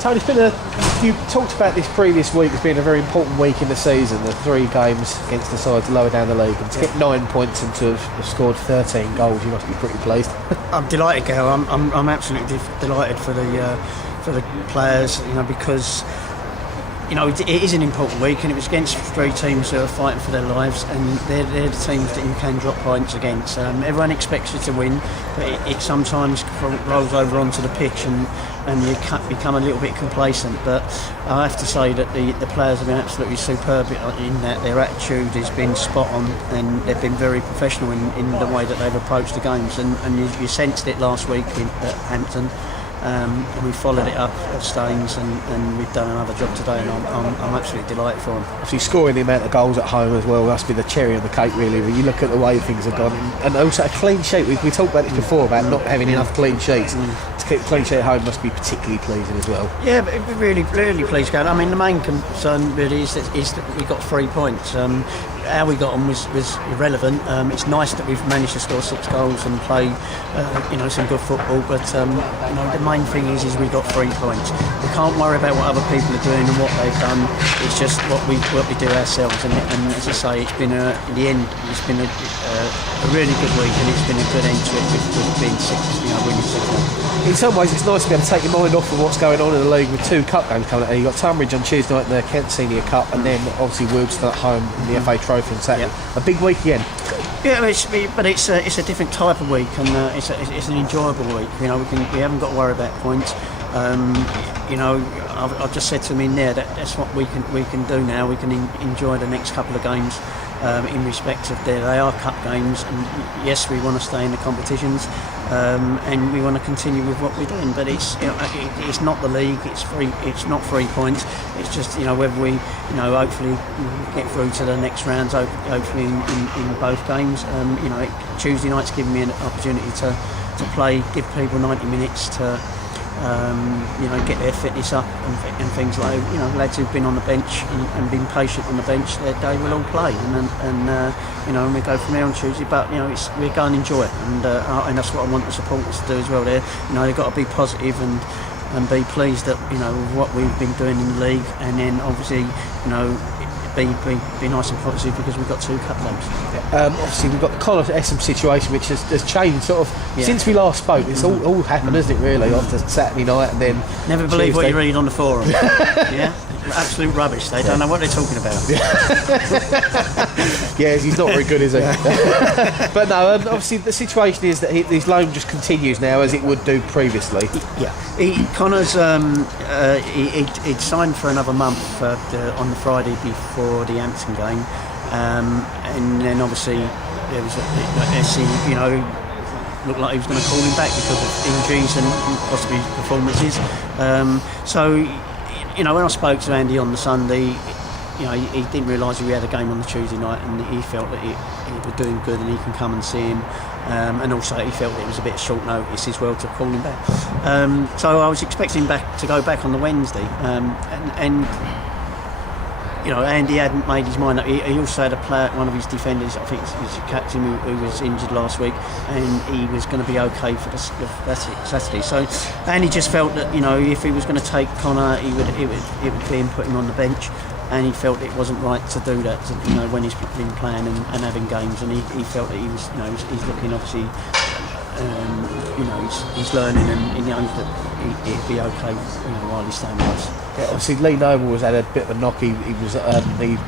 Tony, you talked about this previous week as being a very important week in the season, the 3 games against the sides lower down the league, and to get 9 points and to have scored 13 goals, you must be pretty pleased. I'm delighted, Gail. I'm absolutely delighted for the players, because it is an important week, and it was against 3 teams who are fighting for their lives, and they're the teams that you can drop points against. Everyone expects you to win, but it sometimes rolls over onto the pitch, and you become a little bit complacent. But I have to say that the players have been absolutely superb in that. Their attitude has been spot on, and they've been very professional in the way that they've approached the games, and you sensed it last week at Hampton. And we followed it up at Staines, and we've done another job today, and I'm absolutely delighted for them. Obviously, scoring the amount of goals at home as well must be the cherry on the cake, really. When you look at the way things have gone, and also a clean sheet. We talked about this before about not having enough clean sheets. To keep a clean sheet at home must be particularly pleasing as well. Yeah, but really, really pleased, Gail. I mean, the main concern really is that we got 3 points. How we got on was irrelevant. It's nice that we've managed to score 6 goals and play, some good football. But the main thing is we got 3 points. We can't worry about what other people are doing and what they've done. It's just what we do ourselves. And as I say, it's been in the end, it's been a really good week, and it's been a good end to it with being 6, winning 6. In some ways, it's nice to be able to take your mind off of what's going on in the league with 2 cup games coming up. You've got Tunbridge on Tuesday night in the Kent Senior Cup, and then obviously Wiltshire at home in the FA Trophy on Saturday. A big weekend. Yeah, but it's a different type of week, and it's an enjoyable week. We haven't got to worry about points. I've just said to him in there that's what we can do now. We can enjoy the next couple of games. In respect of they are cup games, and yes, we want to stay in the competitions, and we want to continue with what we're doing. But it's not the league. It's not 3 points. It's just whether we hopefully get through to the next rounds. Hopefully in both games. Tuesday night's given me an opportunity to play, give people 90 minutes to. Get their fitness up and things like lads who've been on the bench and been patient on the bench, they will all play, and we go from there on Tuesday. But we go and enjoy it, and that's what I want the supporters to do as well. They've got to be positive and be pleased that with what we've been doing in the league, and then obviously be nice and positive because we've got 2 cup games. Obviously we've got the Connacht Essen situation, which has changed sort of since we last spoke. It's all happened, hasn't it, really, after Saturday night, and then never believe what you read on the forum. Yeah, absolute rubbish. They don't know what they're talking about. Yeah, he's not very good, is he? But no, obviously the situation is that his loan just continues now as it would do previously. Yeah, Connor's he'd signed for another month on the Friday before the Hampton game, and then obviously there was looked like he was going to call him back because of injuries and possibly performances. So when I spoke to Andy on the Sunday, he didn't realise we had a game on the Tuesday night, and he felt that he was doing good and he can come and see him. And also he felt it was a bit short notice as well to call him back. So I was expecting to go back on the Wednesday, and Andy hadn't made his mind up. He also had a player, one of his defenders, I think it was the captain, who was injured last week, and he was going to be okay for the Saturday. So Andy just felt that if he was going to take Connor, it would be him putting him on the bench, and he felt it wasn't right to do that. When he's been playing and having games, and he felt that he was he's looking obviously. He's learning, and he knows that he'd be okay while he's staying with us. Yeah, obviously Lee Noble has had a bit of a knock. He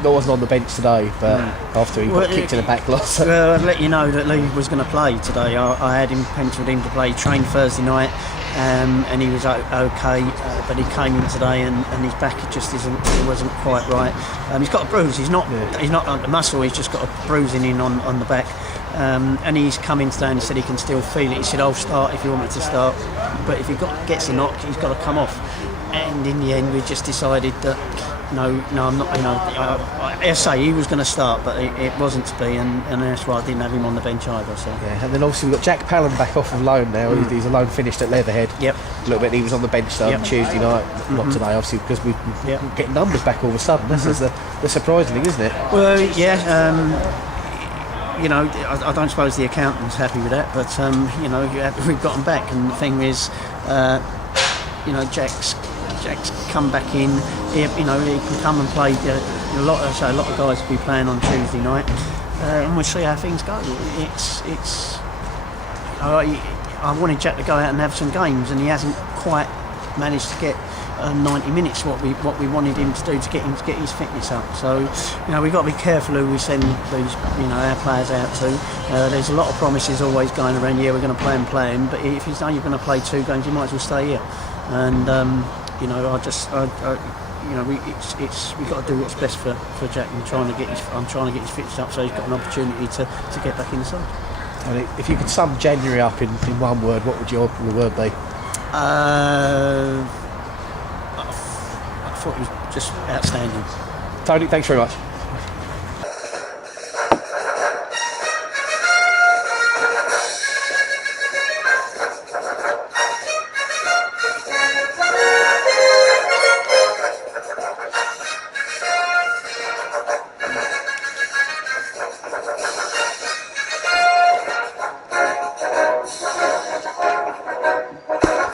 wasn't on the bench today, but after he got kicked in the back last. I'll let you know that Lee was going to play today. I had him penciled in to play. He trained Thursday night, and he was okay, but he came in today, and his back wasn't quite right. He's got a bruise. He's not on the muscle. He's just got a bruising in on the back. And he's come in today and he said he can still feel it. He said, I'll start if you want me to start, but if he gets a knock, he's got to come off. And in the end we just decided that no, I'm not. I say he was going to start, but it wasn't to be, and that's why I didn't have him on the bench either. So yeah, and then obviously we've got Jack Pallen back off of loan now. He's a loan finished at Leatherhead. Yep. A little bit. He was on the bench on Tuesday night, not today, obviously, because we're getting numbers back all of a sudden. That's the surprising thing, isn't it? Well, yeah. I don't suppose the accountant's happy with that, but we've got him back, and the thing is, Jack's Jack's come back in. He can come and play. A lot of guys will be playing on Tuesday night, and we'll see how things go. I wanted Jack to go out and have some games, and he hasn't quite managed to get 90 minutes what we wanted him to do to get his fitness up. So we've got to be careful who we send these our players out to. There's a lot of promises always going around. Yeah, we're going to play him, but if you know you're going to play 2 games, you might as well stay here. And we've got to do what's best for Jack. I'm trying to get his fitness up so he's got an opportunity to get back in the side. And if you could sum January up in one word, what would your word be? I thought it was just outstanding. Tony, thanks very much.